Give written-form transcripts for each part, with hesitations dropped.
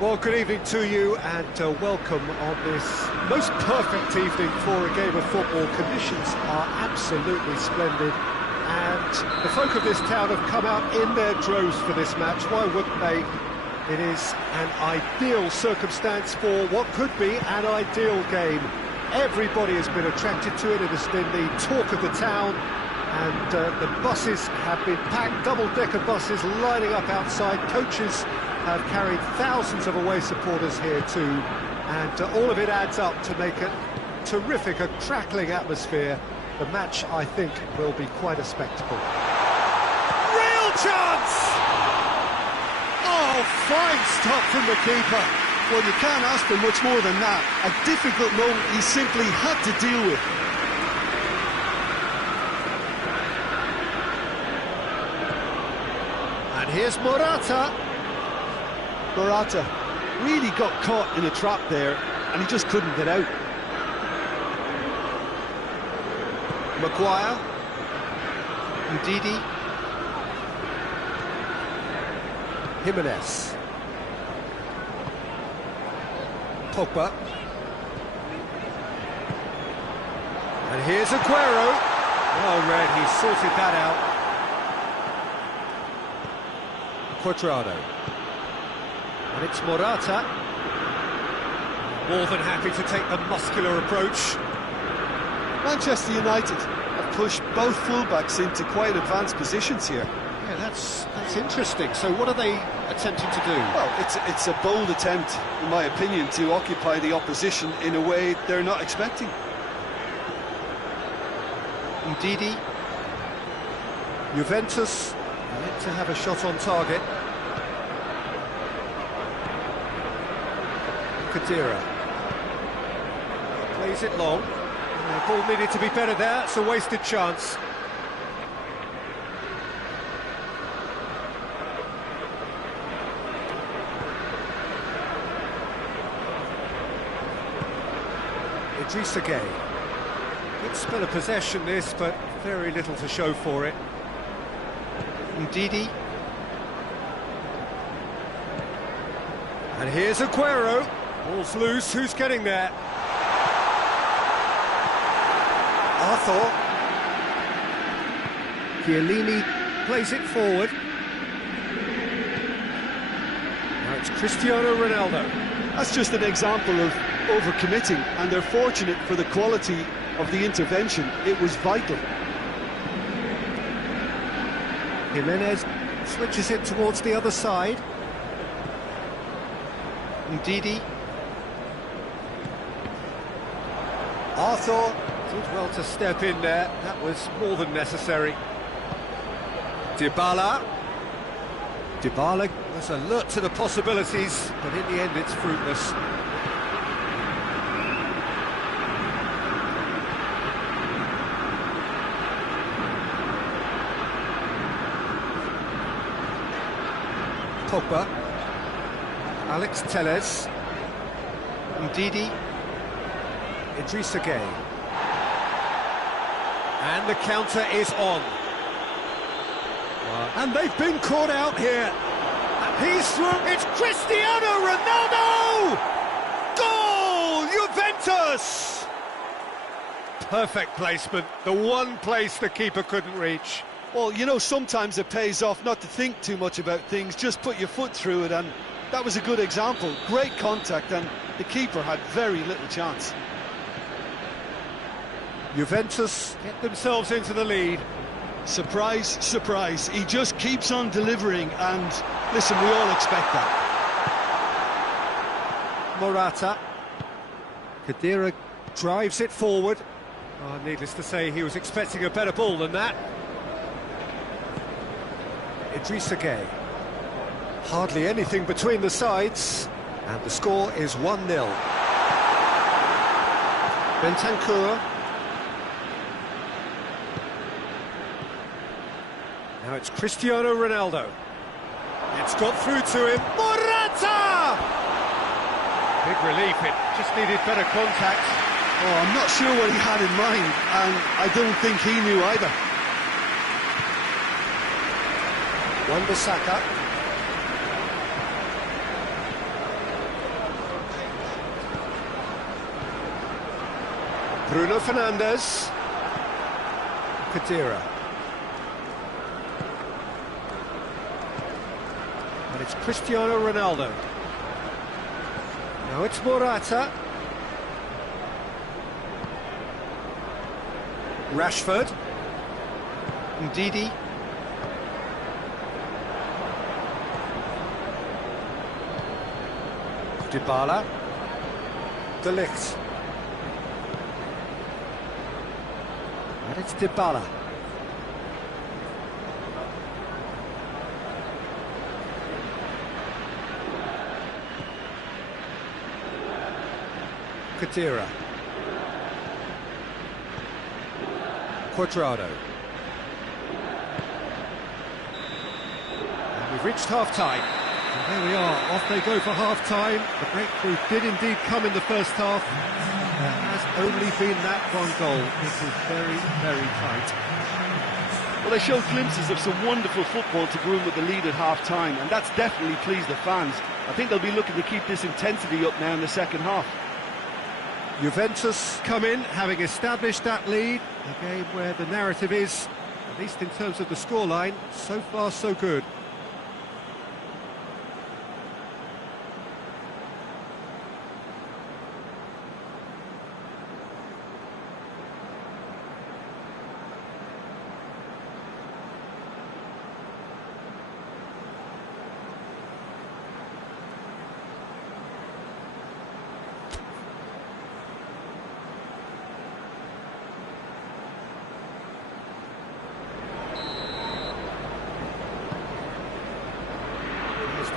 Well, good evening to you and welcome on this most perfect evening for a game of football. Conditions are absolutely splendid and the folk of this town have come out in their droves for this match. Why wouldn't they? It is an ideal circumstance for what could be an ideal game. Everybody has been attracted to it. It has been the talk of the town, and the buses have been packed, double-decker buses lining up outside. Coaches have carried thousands of away supporters here too, and all of it adds up to make a terrific, a crackling atmosphere. The match, I think, will be quite a spectacle. Real chance! Oh, fine stop from the keeper. Well, you can't ask for much more than that. A difficult moment he simply had to deal with. And here's Morata. Morata really got caught in a trap there, and he just couldn't get out. Maguire. Ndidi. Jimenez. Pogba. And here's Aguero. Well read, he sorted that out. Cuadrado. And it's Morata. More than happy to take the muscular approach. Manchester United have pushed both fullbacks into quite advanced positions here. Yeah, that's interesting. So what are they attempting to do? Well, it's a bold attempt, in my opinion, to occupy the opposition in a way they're not expecting. Ndidi. Juventus meant to have a shot on target. Khedira plays it long. The ball needed to be better there. It's a wasted chance. Idrissa Gueye. Good spell of possession this, but very little to show for it. Ndidi. And here's Aguero. Ball's loose, who's getting there? Arthur. Chiellini plays it forward. Now it's Cristiano Ronaldo. That's just an example of overcommitting, and they're fortunate for the quality of the intervention. It was vital. Jimenez switches it towards the other side. Ndidi. Arthur did well to step in there. That was more than necessary. Dybala. Dybala was alert to the possibilities, but in the end it's fruitless. Pogba. Alex Telles. Ndidi. Idrissa Gueye. And the counter is on. And they've been caught out here. And he's through. It's Cristiano Ronaldo! Goal! Juventus! Perfect placement. The one place the keeper couldn't reach. Well, you know, sometimes it pays off not to think too much about things, just put your foot through it, and that was a good example. Great contact, and the keeper had very little chance. Juventus get themselves into the lead. Surprise, surprise. He just keeps on delivering, and listen, we all expect that. Morata. Khedira drives it forward. Oh, needless to say, he was expecting a better ball than that. Idrissa Gueye. Hardly anything between the sides, and the score is 1-0. Bentancur. Now it's Cristiano Ronaldo. It's got through to him. Morata! Big relief, it just needed better contact. Oh, I'm not sure what he had in mind, and I don't think he knew either. Wan-Bissaka. Bruno Fernandes. Khedira. And it's Cristiano Ronaldo. Now it's Morata. Rashford. Ndidi. Dybala. De Ligt. And it's Dybala. Khedira. Cuadrado. And we've reached half-time. And there we are, off they go for half-time. The breakthrough did indeed come in the first half. There has only been that one goal. This is very, very tight. Well, they showed glimpses of some wonderful football to go in with the lead at half-time, and that's definitely pleased the fans. I think they'll be looking to keep this intensity up now in the second half. Juventus come in, having established that lead. A game where the narrative is, at least in terms of the scoreline, so far so good.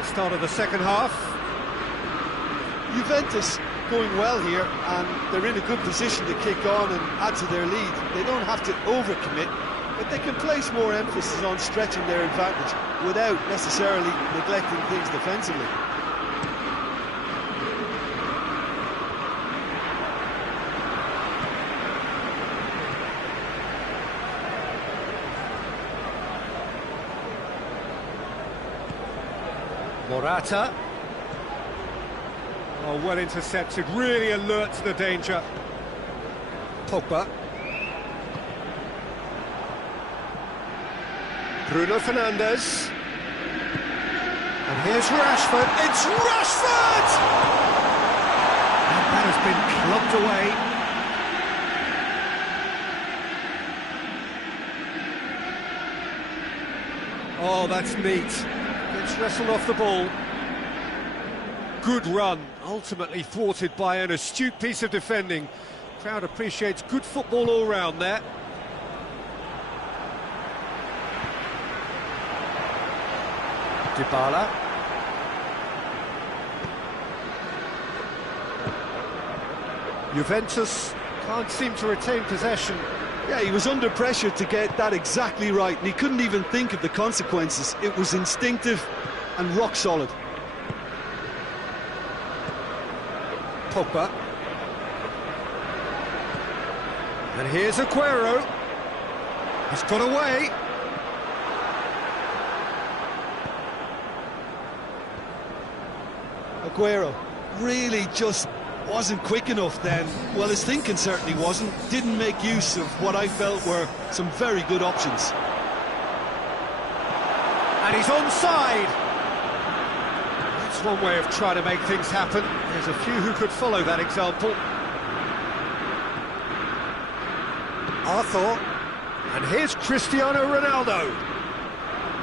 Start of the second half. Juventus going well here, and they're in a good position to kick on and add to their lead. They don't have to overcommit, but they can place more emphasis on stretching their advantage without necessarily neglecting things defensively. Morata. Oh, well intercepted, really alert to the danger. Pogba. Bruno Fernandes. And here's Rashford. It's Rashford! And that has been clubbed away. Oh, that's neat. Gets wrestled off the ball. Good run, ultimately thwarted by an astute piece of defending. Crowd appreciates good football all round there. Dybala. Juventus can't seem to retain possession. Yeah, he was under pressure to get that exactly right, and he couldn't even think of the consequences. It was instinctive and rock solid. Pogba. And here's Aguero. He's got away. Aguero really just wasn't quick enough then. Well, his thinking certainly wasn't. Didn't make use of what I felt were some very good options. And he's onside. That's one way of trying to make things happen. There's a few who could follow that example. Arthur. And here's Cristiano Ronaldo.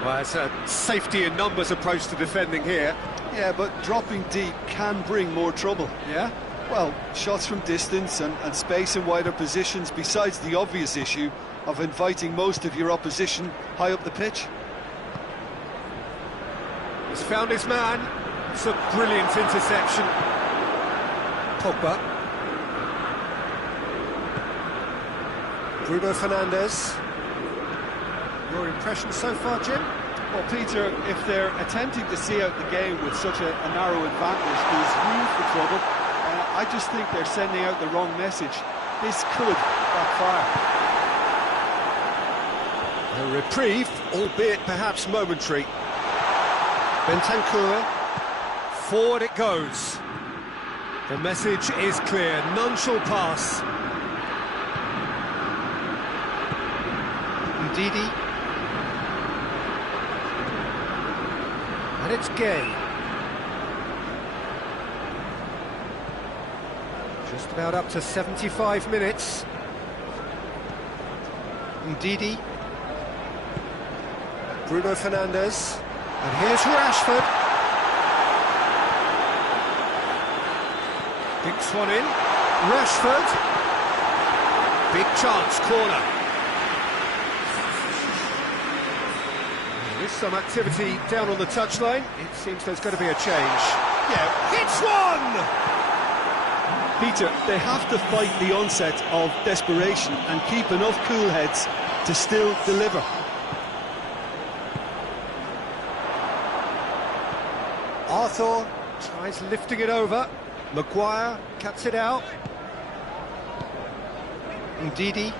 Well, it's a safety in numbers approach to defending here. Yeah, but dropping deep can bring more trouble. Yeah? Well, shots from distance and space in wider positions, besides the obvious issue of inviting most of your opposition high up the pitch. He's found his man. It's a brilliant interception. Pogba. Bruno Fernandes. Your impression so far, Jim? Well, Peter, if they're attempting to see out the game with such a narrow advantage, there's room for trouble. I just think they're sending out the wrong message. This could backfire. A reprieve, albeit perhaps momentary. Bentancur. Forward it goes. The message is clear. None shall pass. Ndidi. And it's Gay. Just about up to 75 minutes. Ndidi. Bruno Fernandes. And here's Rashford. Dinks one in. Rashford. Big chance, corner. There is some activity down on the touchline. It seems there's going to be a change. Yeah, hits one! Peter, they have to fight the onset of desperation and keep enough cool heads to still deliver. Arthur tries lifting it over. Maguire cuts it out. Ndidi.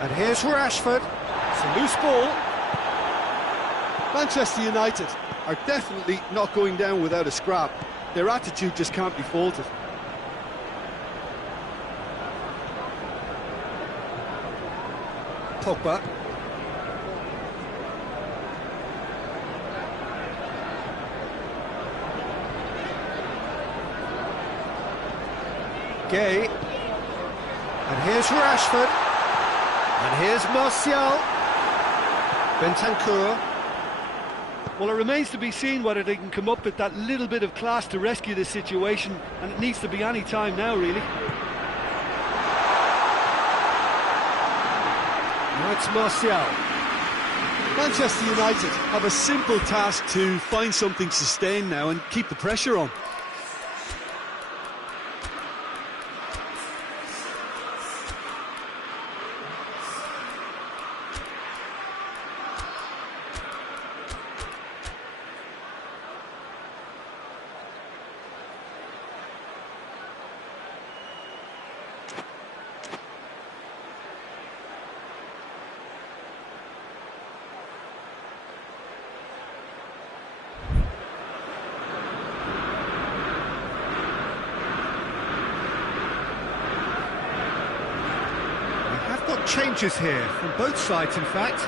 And here's Rashford. It's a loose ball. Manchester United are definitely not going down without a scrap. Their attitude just can't be faulted. Pogba. Gay. And here's Rashford. And here's Martial. Bentancur. Well, it remains to be seen whether they can come up with that little bit of class to rescue this situation, and it needs to be any time now, really. Now it's Martial. Manchester United have a simple task to find something sustained now and keep the pressure on. Changes here from both sides, in fact.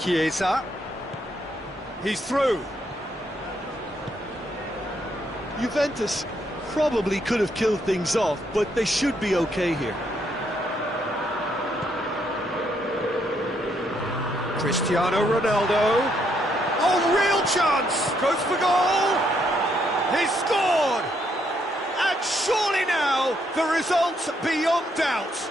Chiesa. He's through. Juventus probably could have killed things off, but they should be okay here. Cristiano Ronaldo. Oh, real chance! Goes for goal! He's scored! And surely now, the result beyond doubt.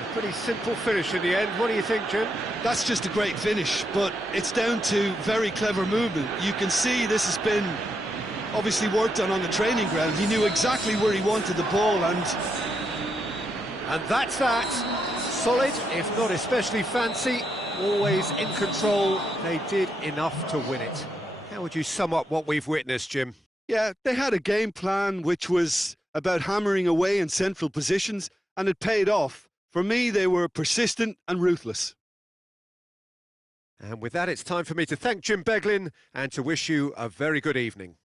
A pretty simple finish in the end. What do you think, Jim? That's just a great finish, but it's down to very clever movement. You can see this has been obviously worked on the training ground. He knew exactly where he wanted the ball, and that's that. Solid, if not especially fancy. Always in control, they did enough to win it. How would you sum up what we've witnessed, Jim? Yeah, they had a game plan which was about hammering away in central positions, and it paid off. For me, they were persistent and ruthless. And with that, it's time for me to thank Jim Beglin and to wish you a very good evening.